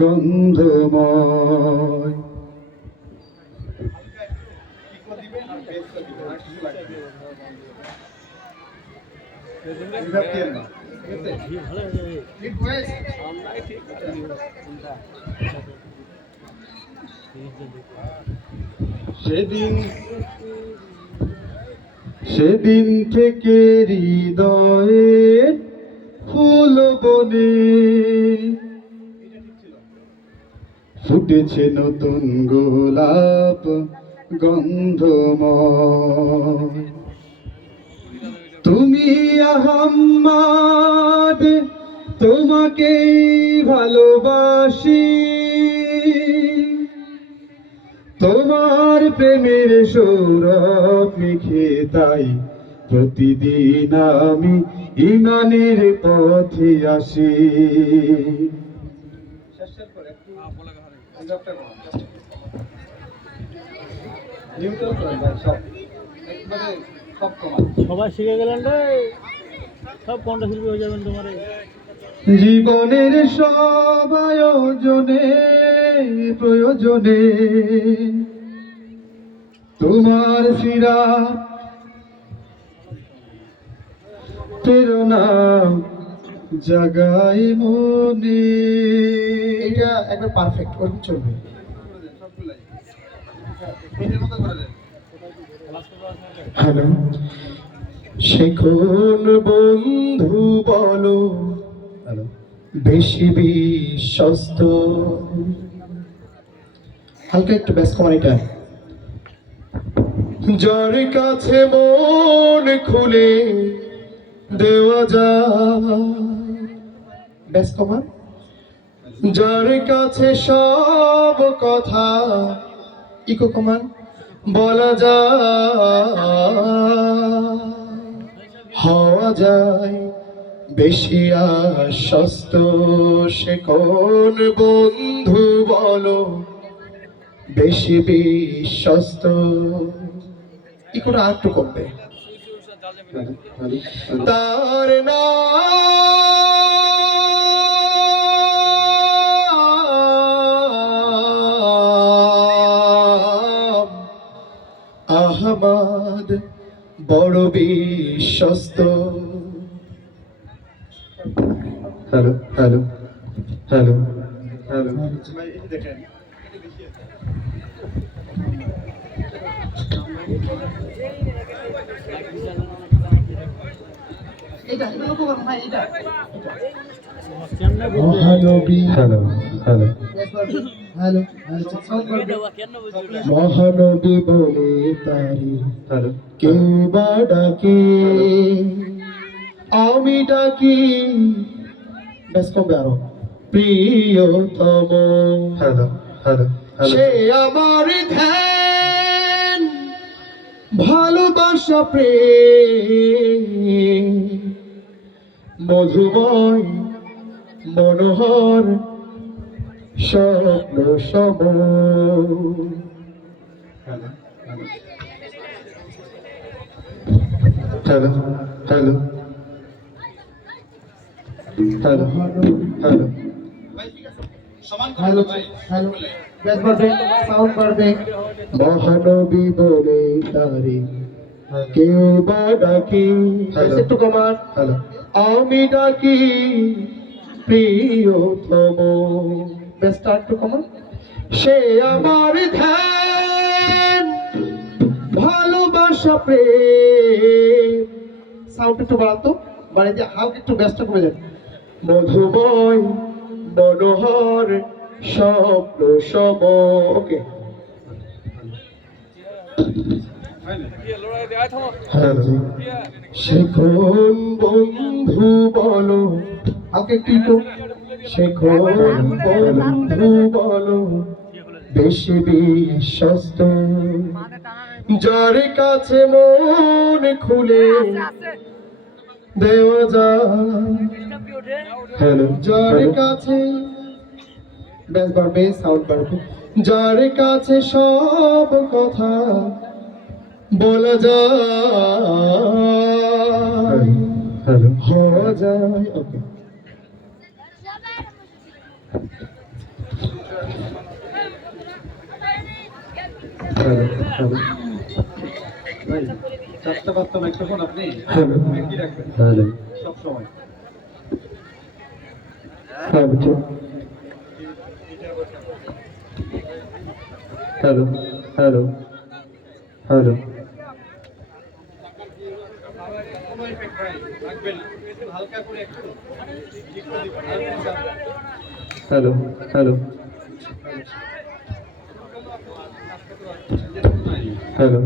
গন্ধময় সেদিন থেকে হৃদয়ের ফুল বনে ফুটেছে নতুন গোলাপ গন্ধময়। তুমি আহাম্মদ, তোমাকেই ভালোবাসি, তোমার প্রেমের সৌরভ মেখে তাই প্রতিদিন আমি ইমানের পথে আসি। সবাই শিখে গেলেন রে, সব কণ্ঠশিল্পী হয়ে যাবেন তোমার। জীবনের সব আয়োজনে প্রয়োজনে তোমার ফিরা প্রেরণা জাগাই মনে। এটা একবার পারফেক্ট ওরকম চলবে। হ্যালো, শেখুন বন্ধু বলো বেশি বিশ্বস্ত। হালকা একটু ব্যাস কমান এটা। যার কাছে মন খুলে দেওয়া যায়, ব্যাস কমান। যার কাছে সব কথা ইকো কমান বলা যায়, হওয়া যায় বেশি আশ্বস্ত। সে কোন বন্ধু বলো বেশি বিশ্বস্ত। ইকোটা আর একটু কমবে। তার নাম আহমদ, বড় বিশ্বস্ত। হ্যালো হ্যালো হ্যালো হ্যালো, মহানবী, হ্যালো হ্যালো হ্যালো, মহানবী বলে তারি হ্যালো কেউ বা ডাকে, আমি ডাকি ব্যাস কমবে আরো প্রিয়তম। হ্যালো হ্যালো, সে আমার ধ্যান ভালোবাসা প্রেম মধুময় মনোহর স্বপ্ন সম। Hello hello hello hello hello hello, ব্যাস বাড়বে, সাউন্ড বাড়বে। মহানবী বলে তারি কেউ বা ডাকি, একটু কমান। হ্যালো, আমি ডাকি প্রিয়তম, বেস্ট আর একটু কমান। সে আমার ধ্যান ভালোবাসা প্রেম, সাউন্ড একটু বাড়াতো, বাড়িয়ে দিয়ে হালকা একটু ব্যস্ত করে যান। মধুময় মনোহর স্বপ্ন সম। ওকে, শেখুন বন্ধু বলো, আগে কি তো শেখুন বন্ধু বলো বেশি বিশ্বস্ত। যার কাছে মন খুলে দেওয়া যায়, হ্যালো, যার কাছে ব্যাস বাড়বে, সাউন্ড বাড়বে। যার কাছে সব কথা বলা যায়, হ্যালো হওয়া যায়। ওকে। হ্যালো হ্যালো ভাই, 4টা মাইক্রোফোন আপনি হ্যালো একই রাখবেন হ্যালো সব সময়। হ্যালো হ্যালো হ্যালো হ্যালো হালকা করে একটু hello hello hello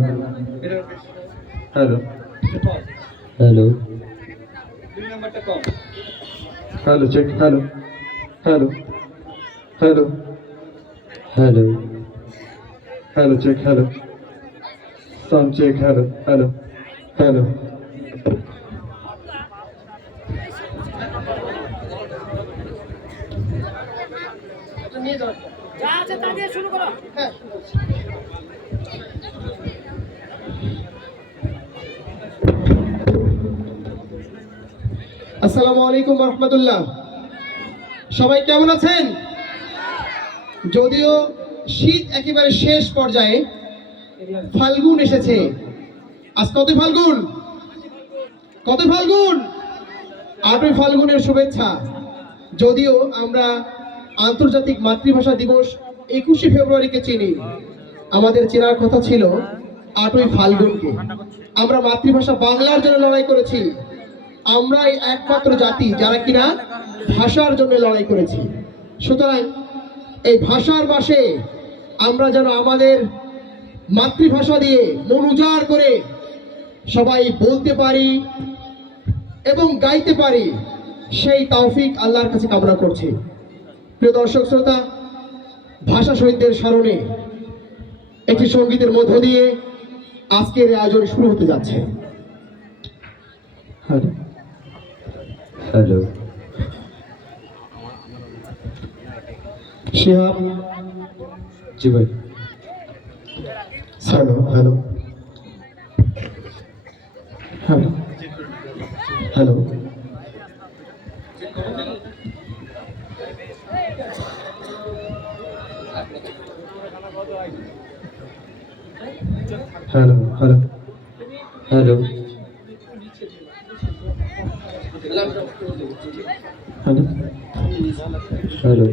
hello hello 2 নাম্বারটা কম। Hello check hello hello hello hello hello check hello sound check hello hello hello যা আছে তা দিয়ে শুরু করো। আসসালামু আলাইকুম রহমতুল্লাহ। সবাই কেমন আছেন? যদিও শীত একেবারে শেষ পর্যায়ে, ফাল্গুন এসেছে। আজ কত ফাল্গুন? কত ফাল্গুন? 8ই ফাল্গুনের শুভেচ্ছা। যদিও আমরা আন্তর্জাতিক মাতৃভাষা দিবস 21শে ফেব্রুয়ারিকে চিনি, আমাদের চেনার কথা ছিল 8ই ফাল্গুনকে। আমরা মাতৃভাষা বাংলার জন্য লড়াই করেছি। আমরাই একমাত্র জাতি যারা কিনা ভাষার জন্য লড়াই করেছি। সুতরাং এই ভাষার মাসে আমরা যেন আমাদের মাতৃভাষা দিয়ে মন উজাড় করে সবাই বলতে পারি এবং গাইতে পারি, সেই তৌফিক আল্লাহর কাছে কামনা করছি। প্রিয় দর্শক শ্রোতা, ভাষা শহীদদের স্মরণে একটি সঙ্গীতের মধ্য দিয়ে আজকের এই আয়োজন শুরু হতে যাচ্ছে। হ্যালো হ্যালো শিহাব জি ভাই hello hello hello hello hello hello hello hello hello